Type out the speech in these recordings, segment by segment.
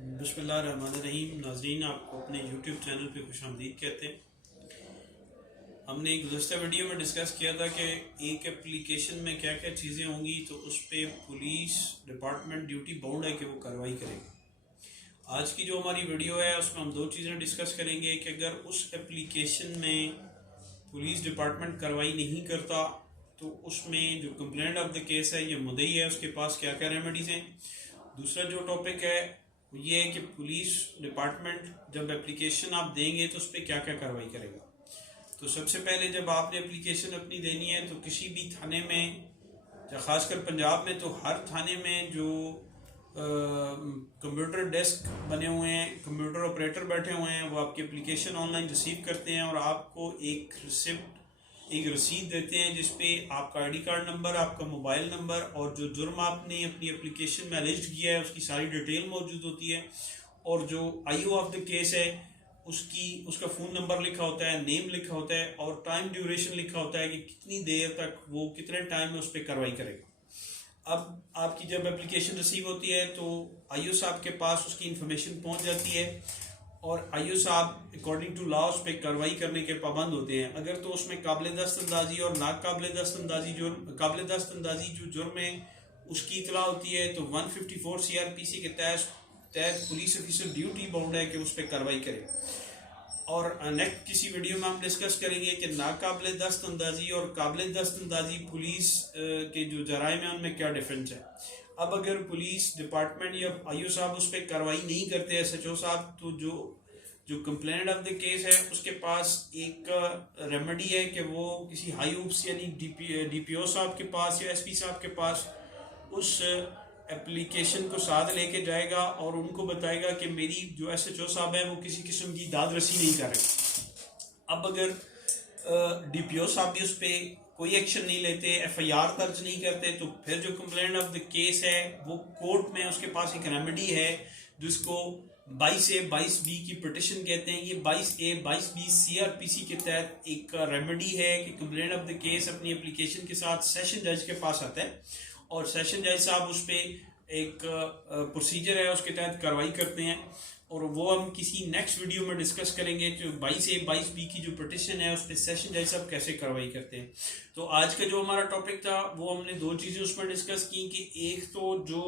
बिस्मिल्लाहिर्रहमानिर्रहीम। नाज़रीन, आपको अपने यूट्यूब चैनल पे खुशामदीद कहते हैं। हमने गुज़श्ता वीडियो में डिस्कस किया था कि एक एप्लीकेशन में क्या क्या चीज़ें होंगी, तो उस पर पुलिस डिपार्टमेंट ड्यूटी बाउंड है कि वो कार्रवाई करेगा। आज की जो हमारी वीडियो है उसमें हम दो चीज़ें डिस्कस करेंगे कि अगर उस एप्लीकेशन में पुलिस डिपार्टमेंट कार्रवाई नहीं करता तो उसमें जो कंप्लेंट ऑफ द केस है, ये मुद्दई है, उसके पास क्या क्या रेमेडीज़ हैं। दूसरा जो टॉपिक है ये है कि पुलिस डिपार्टमेंट जब एप्लीकेशन आप देंगे तो उस पर क्या क्या कार्रवाई करेगा। तो सबसे पहले जब आपने एप्लीकेशन अपनी देनी है तो किसी भी थाने में, या ख़ासकर पंजाब में, तो हर थाने में जो कंप्यूटर डेस्क बने हुए हैं, कंप्यूटर ऑपरेटर बैठे हुए हैं, वो आपकी एप्लीकेशन ऑनलाइन रिसीव करते हैं और आपको एक रिसिप्ट, एक रसीद देते हैं जिसपे आपका आईडी कार्ड नंबर, आपका मोबाइल नंबर और जो जुर्म आपने अपनी एप्लीकेशन में अरेस्ट किया है उसकी सारी डिटेल मौजूद होती है, और जो आईओ ऑफ द केस है उसका फ़ोन नंबर लिखा होता है, नेम लिखा होता है और टाइम ड्यूरेशन लिखा होता है कि कितनी देर तक वो कितने टाइम में उस पर कार्रवाई करेगा। अब आपकी जब एप्लीकेशन रिसीव होती है तो आईओ साहब के पास उसकी इंफॉर्मेशन पहुंच जाती है और आईओ साहब अकॉर्डिंग टू लॉ उस पर कार्रवाई करने के पाबंद होते हैं। अगर तो उसमें काबिल दस्तअंदाजी और नाकाबिल दस्तअंदाजी जुर्म, काबिल दस्तअंदाजी जो जुर्म है उसकी इतला होती है तो 154 CRPC के तहत पुलिस ऑफिसर ड्यूटी बाउंड है कि उस पर कार्रवाई करे। और नेक्स्ट किसी वीडियो में हम डिस्कस करेंगे कि नाकाबिल दस्तअंदाजी और काबिल दस्तअंदाजी पुलिस के जो जराइम हैं उनमें क्या डिफरेंस है। अब अगर पुलिस डिपार्टमेंट या आईओ साहब उस पर कार्रवाई नहीं करते, SHO साहब, तो जो कंप्लेंट ऑफ द केस है उसके पास एक रेमेडी है कि वो किसी हाई उप्स यानी DPO साहब के पास या SP साहब के पास उस एप्लीकेशन को साथ लेके जाएगा और उनको बताएगा कि मेरी जो SHO साहब है वो किसी किस्म की दाद रसी नहीं कर रहे। अब अगर DPO साहब भी उस पर कोई एक्शन नहीं लेते, FIR दर्ज नहीं करते, तो फिर जो कंप्लेंट ऑफ द केस है वो कोर्ट में उसके पास एक रेमेडी है जिसको 22A 22B की पिटिशन कहते हैं। ये 22A 22B CRPC के तहत एक रेमेडी है कि कंप्लेंट ऑफ द केस अपनी एप्लीकेशन के साथ सेशन जज के पास आता है और सेशन जज साहब उस पर एक प्रोसीजर है उसके तहत कार्रवाई करते हैं, और वो हम किसी नेक्स्ट वीडियो में डिस्कस करेंगे। जो 22A 22B की जो पिटिशन है उस पर सेशन जज साहब कैसे कार्रवाई करते हैं। तो आज का जो हमारा टॉपिक था वो हमने दो चीज़ें उसमें डिस्कस की कि एक तो जो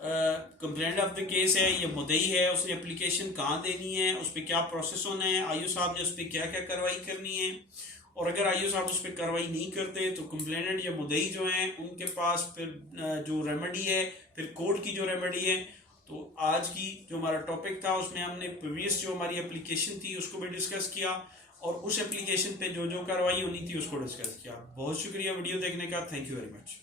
कंप्लेंट ऑफ द केस है ये मुद्दई है, उसने एप्लीकेशन कहाँ देनी है, उस पर क्या प्रोसेस होना है, आईओ साहब ने उस पर क्या क्या कार्रवाई करनी है, और अगर आईओ साहब उस पर कार्रवाई नहीं करते तो कंप्लेनेंट या मुद्दई जो हैं उनके पास फिर जो रेमेडी है, फिर कोर्ट की जो रेमेडी है। तो आज की जो हमारा टॉपिक था उसमें हमने प्रीवियस जो हमारी एप्लीकेशन थी उसको भी डिस्कस किया और उस एप्लीकेशन पे जो जो कार्रवाई होनी थी उसको डिस्कस किया। बहुत शुक्रिया वीडियो देखने का, थैंक यू वेरी मच।